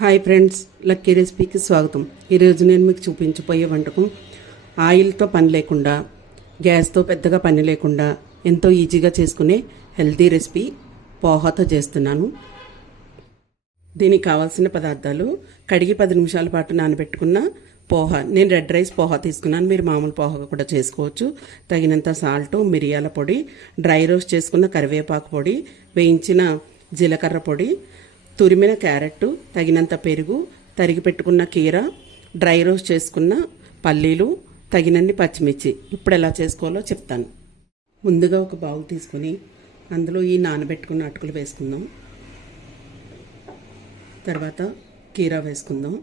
Hi friends, lucky రెసిపీకి స్వాగతం. ఈరోజు నేను మీకు చూపించబోయే వంటకం ఆయిల్తో పని లేకుండా, గ్యాస్తో పెద్దగా పని లేకుండా ఎంతో ఈజీగా చేసుకునే హెల్తీ రెసిపీ పోహాతో చేస్తున్నాను. దీనికి కావాల్సిన పదార్థాలు: కడిగి 10 నిమిషాల పాటు నానబెట్టుకున్న పోహా. నేను రెడ్ రైస్ పోహా తీసుకున్నాను, మీరు మామూలు పోహా కూడా చేసుకోవచ్చు. తగినంత సాల్టు, మిరియాల పొడి, డ్రై రోస్ట్ చేసుకున్న కరివేపాకు పొడి, వేయించిన జీలకర్ర పొడి, తురిమిన క్యారెట్, తగినంత పెరుగు, తరిగి పెట్టుకున్న కీర, డ్రై రోస్ట్ చేసుకున్న పల్లీలు, తగినన్ని పచ్చిమిర్చి. ఇప్పుడు ఎలా చేసుకోవాలో చెప్తాను. ముందుగా ఒక బౌల్ తీసుకొని అందులో ఈ నానబెట్టుకున్న అటుకులు వేసుకుందాం. తర్వాత కీర వేసుకుందాం.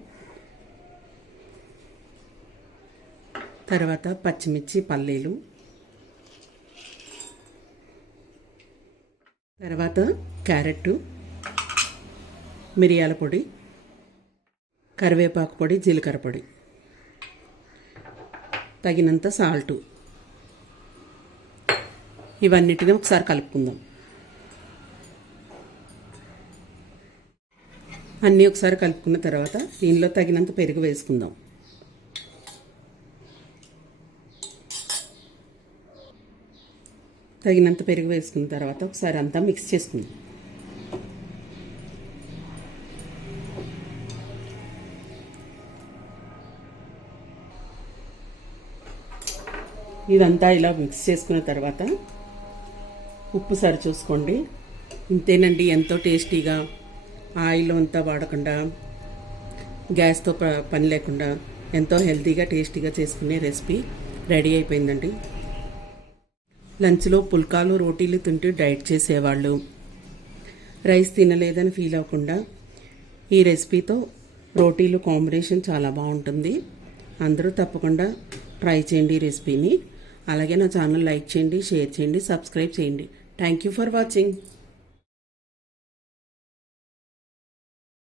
తర్వాత పచ్చిమిర్చి, పల్లీలు, తర్వాత క్యారెట్, మిరియాల పొడి, కరివేపాకు పొడి, జీలకర్ర పొడి, తగినంత సాల్టు. ఇవన్నిటిని ఒకసారి కలుపుకుందాం. అన్నీ ఒకసారి కలుపుకున్న తర్వాత దీనిలో తగినంత పెరుగు వేసుకుందాం. తగినంత పెరుగు వేసుకున్న తర్వాత ఒకసారి అంతా మిక్స్ చేసుకుందాం. ఇదంతా ఇలా మిక్స్ చేసుకున్న తర్వాత ఉప్పు సరి చూసుకోండి. ఇంతేనండి, ఎంతో టేస్టీగా, ఆయిల్ అంతా వాడకుండా, గ్యాస్తో పని లేకుండా ఎంతో హెల్తీగా టేస్టీగా చేసుకునే రెసిపీ రెడీ అయిపోయిందండి. లంచ్లో పుల్కాలు, రోటీలు తింటూ డైట్ చేసేవాళ్ళు, రైస్ తినలేదని ఫీల్ అవ్వకుండా ఈ రెసిపీతో రోటీలు కాంబినేషన్ చాలా బాగుంటుంది. అందరూ తప్పకుండా ట్రై చేయండి ఈ రెసిపీని. అలాగే నా ఛానల్ లైక్ చేయండి, షేర్ చేయండి, సబ్స్క్రైబ్ చేయండి. Thank you for watching.